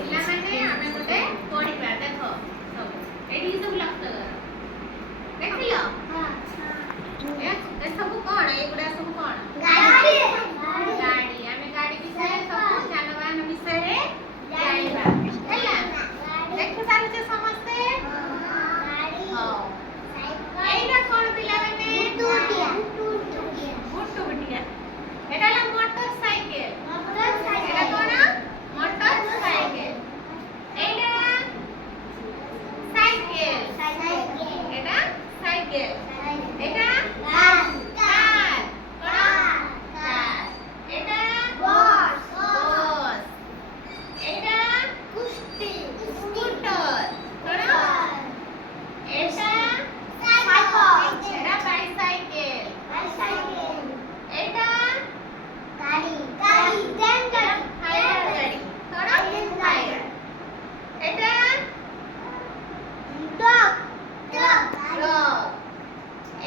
ପିଲାମାନେ ଆମେ ଗୋଟେ ପଢିବା ଦେଖ ସବୁ ଏଠି ସବୁ ଲକ୍ଷ୍ୟ କର ଦେଖିଲ ଏ ସବୁ କଣ ଏଗୁଡା ସବୁ କଣ ଗାଡି ଆମେ ଗାଡି ବିଷୟରେ ସବୁ ଯାନବାହନ ବିଷୟରେ ଜାଣିବା ହେଲା ଦେଖି ପାରୁଛ ସମସ୍ତେ ଏଇଟା କଣ ପିଲାମାନେ ବୁଟୁବୁଟିଆ ଏଟା ହେଲା ମୋଟର ସାଇକେଲ ଏଟା କଣ मोटर साइकिल एटा साइकिल एटा साइकिल एटा कार कार एटा बस एटा स्कूटर एटा साइकिल एटा बाइसाइकिल एटा गाड़ी এটা ডগ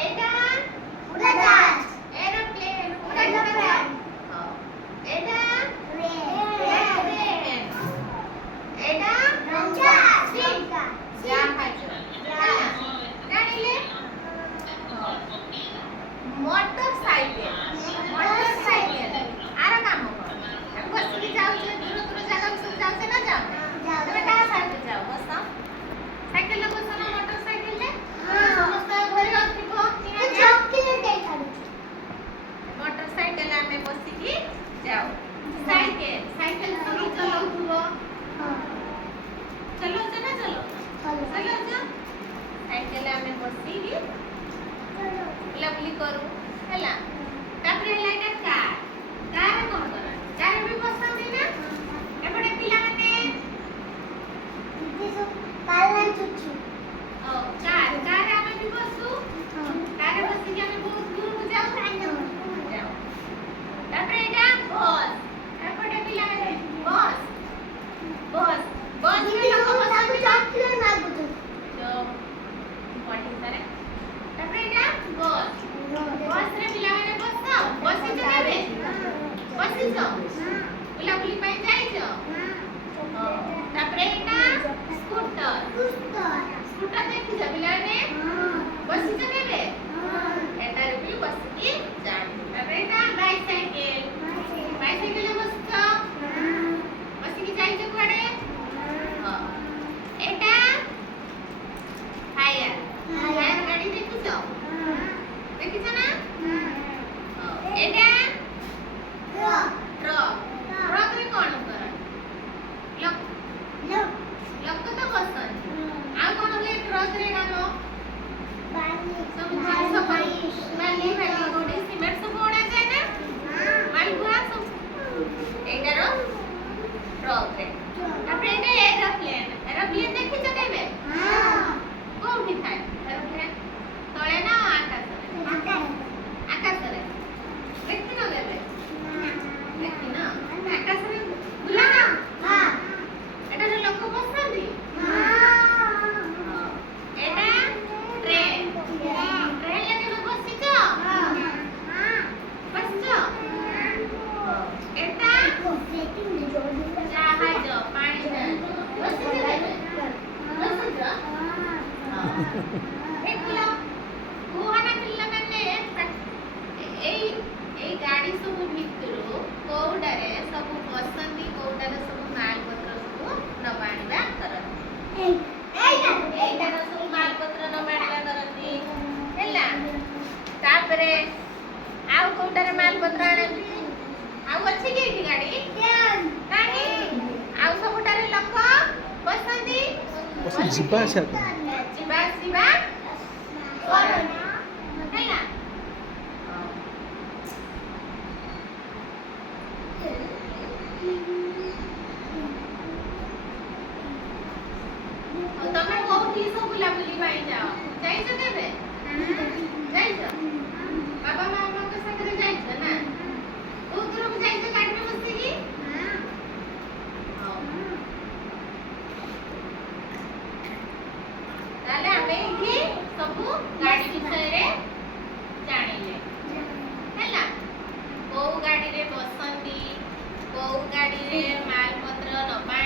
এটা উড়াজাহাজ এরোপ্লেন উড়াজাহাজ এটা ট্রেন এটা জাহাজ জানিলে মোটরসাইকেল আর কাম কর আমি বসিকি যাওছে দূর দূর জায়গা सब যাওছে না যাও তুমি কাହା ସାଇକେଲ ଯାଅ ବସ ସାଇକେଲ ରେ ବସ ନା ମୋଟର ସାଇକେଲ ରେ ସମସ୍ତେ ଘରେ ରଖିବ ଚକିରେ ଦେଇଥାନ୍ତି ମୋଟର ସାଇକେଲ ଆମେ ବସିକି ଯାଉ ସାଇକେଲ ସବୁ ଚଲାଉଥିବ ଚଲାଉଛ ନା ଚଲାଉଛ ସାଇକେଲ ଆମେ ବସିକି ବୁଲାବୁଲି କରୁ ହେଲା ତାପରେ ହେଲା ଏଟା କାର କଣ କର କାର ବି ବସନ୍ତି ନା ଏପଟେ ପିଲାମାନେ कार ଆମେ ବି ବସୁ କାର ବସିକି ଆମେ ବହୁତ ଦୂରକୁ ଯାଉ ତାପରେ ଏଟା ବସ୍ ଏପଟେ ପିଲାମାନେ ବସ୍ ରେ ଲୋକ ବସନ୍ତି ଚକିରେ ମାଗୁଛୁ ତାପରେ ଏଟା ବସ୍ ରେ ପିଲାମାନେ ବସିଛ କେବେ ବସିଛ ବୁଲାବୁଲି ପାଇଁ ଯାଇଛ ତାପରେ ଏଟା स्कूटर देखिଛ ପିଲାମାନେ ବସିଛ କେବେ ଏଟାରେ ବି ବସିକି ଯାଆନ୍ତି ତାପରେ ଏଟା ବାଇସାଇକେଲ ବସିକି ଯାଇଛ କୁଆଡେ ଏଟା ହାୟାର ଗାଡି ଦେଖିଛ ନା ଏଟା ट्रक रे କଣ କରନ୍ତି ଲୋକ ତ ବସନ୍ତି ଆଉ କଣ ହୁଏ ଟ୍ରକ ରେ କାମ ସବୁ ଜିନିଷ ବାଲି ଗୋଡି ସିମେଣ୍ଟ ସବୁ ଅଣାଯାଏ ନା ମାଲବୁଆ ସବୁ ଏଇଟାର ଟ୍ରକ ରେ ତାପରେ ଏଇଟା ଏରୋପ୍ଲେନ ଦେଖିଛ କେବେ କୋଉଠି ଥାଏ ଏରୋପ୍ଲେନ ତଳେ ନା ଆକାଶରେ ଦେଖିନ କେବେ ଦେଖିନ ଆକାଶରେ ବୁଲା ନା ଏଟାରେ ଲୋକ ବସନ୍ତି ଏଟା ଟ୍ରେନ ରେ କେବେ ବସିଛ ଏଟା ଜାହାଜ ପାଣି ବସିଛ ଦେଖିଲ କୁହନା ପିଲାମାନେ ଏଇ ଗାଡି ସବୁ ଭିତରୁ କୋଉଟାରେ ସବୁ ବସନ୍ତି କୋଉଟାରେ ସବୁ ମାଲପତ୍ର ସବୁ ନବା ଆଣିବା କରନ୍ତି ଏଇଟାର ସବୁ ମାଲପତ୍ର ନବା ଆଣିବା କରନ୍ତି ହେଲା ତାପରେ ଆଉ କୋଉଟାରେ ମାଲପତ୍ର ଆଣନ୍ତି ଆଉ ଅଛି କି ଏଠି ଗାଡି ନାହିଁ ଆଉ ସବୁଟାରେ ଲୋକ ବସନ୍ତି ଯିବା ଆସିବା କରନ୍ତି ହେଲା ତମେ କୋଉଠି ସବୁ ବୁଲାବୁଲି ପାଇଁ ଯାଇଛ କେବେ ଯାଇଛ ବାବା ମାମାଙ୍କ ସାଙ୍ଗରେ ଯାଇଛ ନା କୋଉ ଦୂରକୁ ଯାଇଛ ଗାଡିରେ ବସିକି ତାହେଲେ ଆମେ ଏଠି ସବୁ ଗାଡି ବିଷୟରେ ଜାଣିଲେ ହେଲା କୋଉ ଗାଡିରେ ବସନ୍ତି କୋଉ ଗାଡିରେ ମାଲପତ୍ର ନବା